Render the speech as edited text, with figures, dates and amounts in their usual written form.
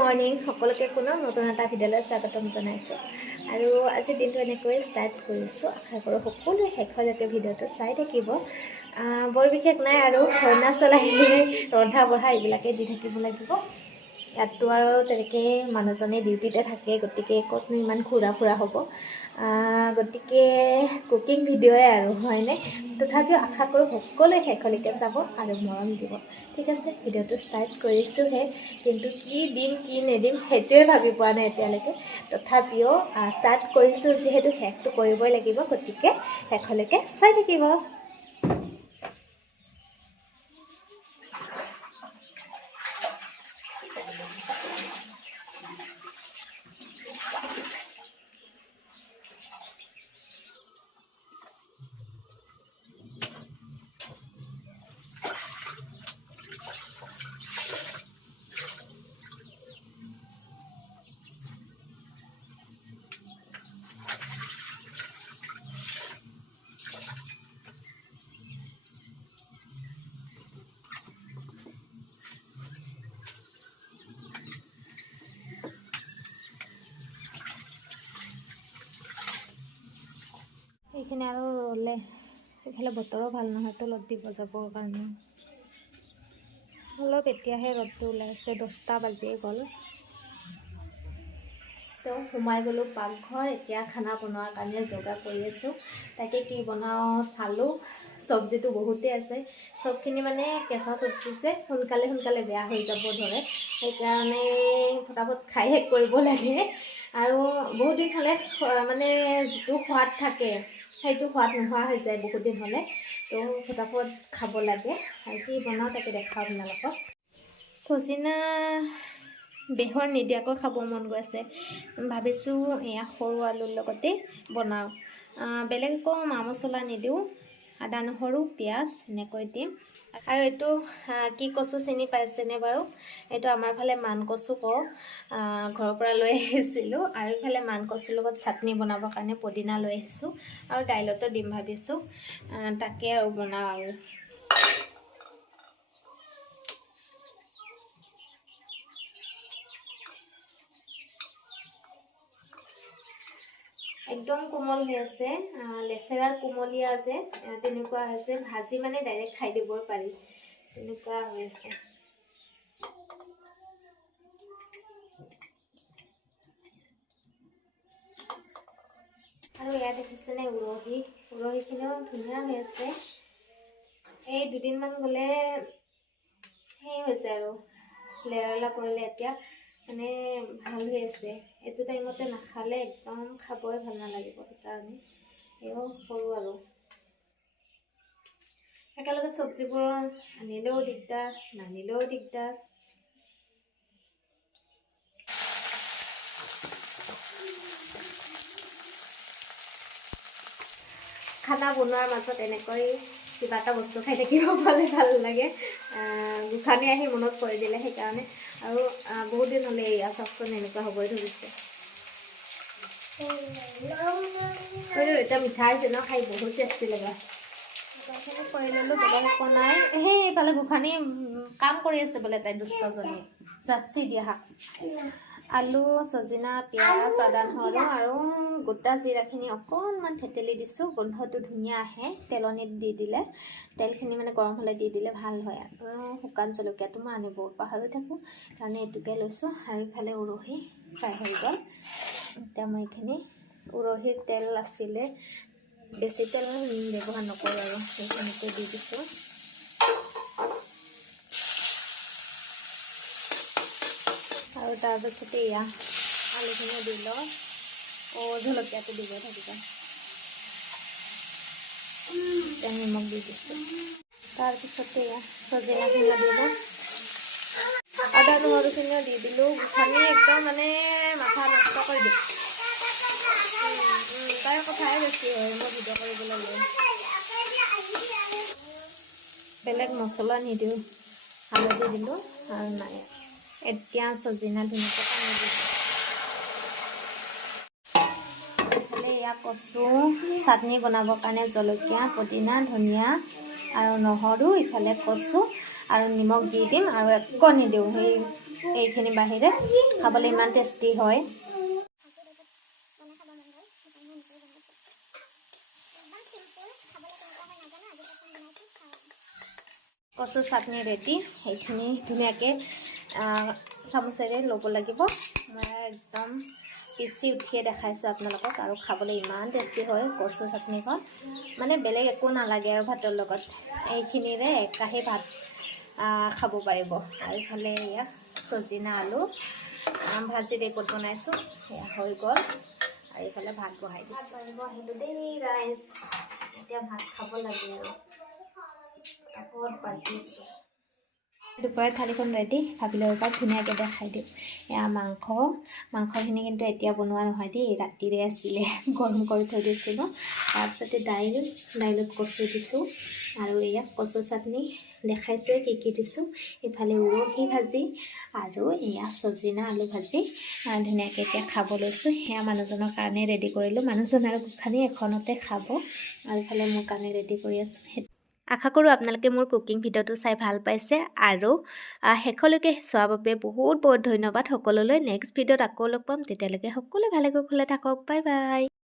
Morning সকলোকে পুনৰ নতুন এটা ভিডিঅ'লৈ স্বাগতম জনাইছোঁ আৰু আজি দিনটো এনেকৈ ষ্টাৰ্ট কৰিছোঁ। আশা কৰোঁ সকলোৱে শেষলৈকে ভিডিঅ'টো চাই থাকিব। বৰ বিশেষ নাই আৰু কইনা চলাই ৰন্ধা বঢ়া এইবিলাকে দি থাকিব লাগিব। ইয়াততো আৰু তেনেকৈ মানুহজনে ডিউটিতে থাকে, গতিকে ক'তনো ইমান ঘূৰা ফুৰা হ'ব। গতিকে কুকিং ভিডিঅ'ই আৰু হয়নে, তথাপিও আশা কৰোঁ সকলোৱে শেষলৈকে চাব আৰু মৰম দিব। ঠিক আছে, ভিডিঅ'টো ষ্টাৰ্ট কৰিছোঁহে, কিন্তু কি দিম কি নিদিম সেইটোৱে ভাবি পোৱা নাই এতিয়ালৈকে। তথাপিও ষ্টাৰ্ট কৰিছোঁ যিহেতু শেষটো কৰিবই লাগিব, গতিকে শেষলৈকে চাই থাকিব। এইখিনি আৰু ৰ'লে এইফালে বতৰো ভাল নহয়, তলত দিব যাবৰ কাৰণে। অলপ এতিয়াহে ৰ'দটো ওলাইছে, 10টা বাজিয়ে গ'ল। তো সোমাই গ'লোঁ পাকঘৰ। এতিয়া খানা বনোৱাৰ কাৰণে যোগাৰ কৰি আছোঁ। তাকে কি বনাওঁ চালোঁ। চব্জিটো বহুতেই আছে, চবখিনি মানে কেঁচা চব্জি যে সোনকালে বেয়া হৈ যাব ধৰে, সেইকাৰণে ফটাফট খাই শেষ কৰিব লাগে। আৰু বহুত দিন হ'লে মানে যিটো সোৱাদ থাকে সেইটো সোৱাদ নোহোৱা হৈ যায় বহুত দিন হ'লে। তো ফটাফট খাব লাগে। আৰু কি বনাওঁ তাকে দেখাওঁ আপোনালোকক। চজিনা বেহৰ নিদিয়াকৈ খাব মন গৈ আছে, ভাবিছোঁ এয়া সৰু আলুৰ লগতে বনাওঁ। বেলেগ একো মা মছলা নিদিওঁ, আদা নহৰু পিঁয়াজ এনেকৈ দিম। আৰু এইটো কি কচু চিনি পাইছেনে বাৰু? এইটো আমাৰ ফালে মান কচু কওঁ। ঘৰৰ পৰা লৈ আহিছিলোঁ। আৰু এইফালে মান কচুৰ লগত চাটনি বনাবৰ কাৰণে পদিনা লৈ আহিছোঁ, আৰু দাইলতো দিম ভাবিছোঁ। তাকে আৰু বনাওঁ আৰু। একদম কোমল হৈ আছে, লেচেৰাৰ কোমলীয়া যে তেনেকুৱা হৈছে। ভাজি মানে ডাইৰেক্ট খাই দিবই পাৰি, তেনেকুৱা হৈ আছে। আৰু এয়া দেখিছেনে উৰহিখিনিও ধুনীয়া হৈ আছে। এই দুদিনমান গ'লে সেই হৈছে আৰু লেৰেলা পৰিলে, এতিয়া মানে ভাল হৈ আছে। এইটো টাইমতে নাখালে একদম খাবই ভাল নালাগিব, সেইকাৰণে এও সৰু আৰু একেলগে চব্জিবোৰ আনিলেও দিগদাৰ, নানিলেও দিগদাৰ। খানা বনোৱাৰ মাজত এনেকৈ কিবা এটা বস্তু খাই থাকিব পালে ভাল লাগে। গোসাঁনী আহি মনত পৰি দিলে সেইকাৰণে। আৰু বহুত দিন হ'লে এয়া চাওকচোন এনেকুৱা হ'বই ধৰিছে। এতিয়া মিঠা হৈছে ন, খাই বহুত টেষ্টি লাগে। কৰি ল'লোঁ, বেলেগ একো নাই। সেই এইফালে গোসাঁনী কাম কৰি আছে বোলে, তাই দুষ্টজনী জাপচি দিয়া শাক। আলু, চজিনা, পিঁয়াজ, আদা নহৰু আৰু গোটা জিৰাখিনি অকণমান থেতেলি দিছোঁ, গোন্ধটো ধুনীয়া আহে। তেলনিত দি দিলে, তেলখিনি মানে গৰম হ'লে দি দিলে ভাল হয়। আৰু শুকান জলকীয়াটো মই আনিব পাহৰি থাকোঁ, কাৰণে এইটোকে লৈছোঁ। আৰু ইফালে উৰহি ফ্ৰাই হৈ গ'ল। এতিয়া মই এইখিনি উৰহিৰ তেল আছিলে, বেছি তেল ব্যৱহাৰ নকৰোঁ আৰু সেইখিনিতে দি দিছোঁ। আৰু তাৰপাছতে এয়া আলুখিনি দি লওঁ, জলকীয়াটো দিব থাকিব। এতিয়া নিমখ দি দিছোঁ। তাৰপিছতে এয়া চজিনাখিনিও দিলোঁ, আদা নহৰুখিনিও দি দিলোঁ। গোসাঁনী একদম মানে মাথা নষ্ট কৰি দিওঁ। তাইৰ কথাই বেছি হয়, মই ভিডিঅ' কৰিবলৈ লৈ। বেলেগ মছলা নিদিওঁ, হালধি দিলোঁ আৰু নাই। এতিয়া চজিনা ধুনীয়াকৈ পানী দিছোঁ। এইফালে এয়া কচু চাটনি বনাবৰ কাৰণে জলকীয়া, পদিনা, ধনিয়া আৰু নহৰু, ইফালে কচু আৰু নিমখ দি দিম। আৰু একো নিদিওঁ, সেই এইখিনি বাহিৰে খাবলৈ ইমান টেষ্টি হয়। কচু চাটনি ৰেডি। সেইখিনি ধুনীয়াকৈ চামুচেৰে ল'ব লাগিব। মই একদম পিচি উঠিয়ে দেখাইছোঁ আপোনালোকক, আৰু খাবলৈ ইমান টেষ্টি হয় কচু চাটনিখন, মানে বেলেগ একো নালাগে আৰু ভাতৰ লগত। এইখিনিৰে একাহী ভাত খাব পাৰিব। আৰু ইফালে এয়া চজিনা আলু ভাজি টাইপত বনাইছোঁ, সেয়া হৈ গ'ল। আৰু এইফালে ভাত বহাই দিছোঁ। আহিলোঁ দেই ৰাইজ, এতিয়া ভাত খাব লাগে আৰু বহুত বাঢ়িছোঁ। দুপৰীয়া থালিখন ৰেডি। ভাবিলোঁ এবাৰ ধুনীয়াকৈ দেখাই দিওঁ। এয়া মাংসখিনি কিন্তু এতিয়া বনোৱা নহয় দেই, ৰাতিৰে আছিলে, গৰম কৰি থৈ দিছিলোঁ। তাৰপিছতে দাইলত কচু দিছোঁ, আৰু এয়া কচু চাটনি দেখাইছোঁ কি কি দিছোঁ। ইফালে উৰহি ভাজি আৰু এয়া চজিনা আলু ভাজি ধুনীয়াকৈ এতিয়া খাব লৈছোঁ। সেয়া মানুহজনৰ কাৰণে ৰেডি কৰিলোঁ। মানুহজন আৰু গোসাঁনী এখনতে খাব, আৰু ইফালে মোৰ কাৰণে ৰেডি কৰি আছোঁ। আশা কৰোঁ আপোনালোকে মোৰ কুকিং ভিডিঅ'টো চাই ভাল পাইছে, আৰু শেষলৈকে চোৱাৰ বাবে বহুত বহুত ধন্যবাদ সকলোলৈ। নেক্সট ভিডিঅ'ত আকৌ লগ পাম, তেতিয়ালৈকে সকলোৱে ভালে কুশলে থাকক। Bye bye.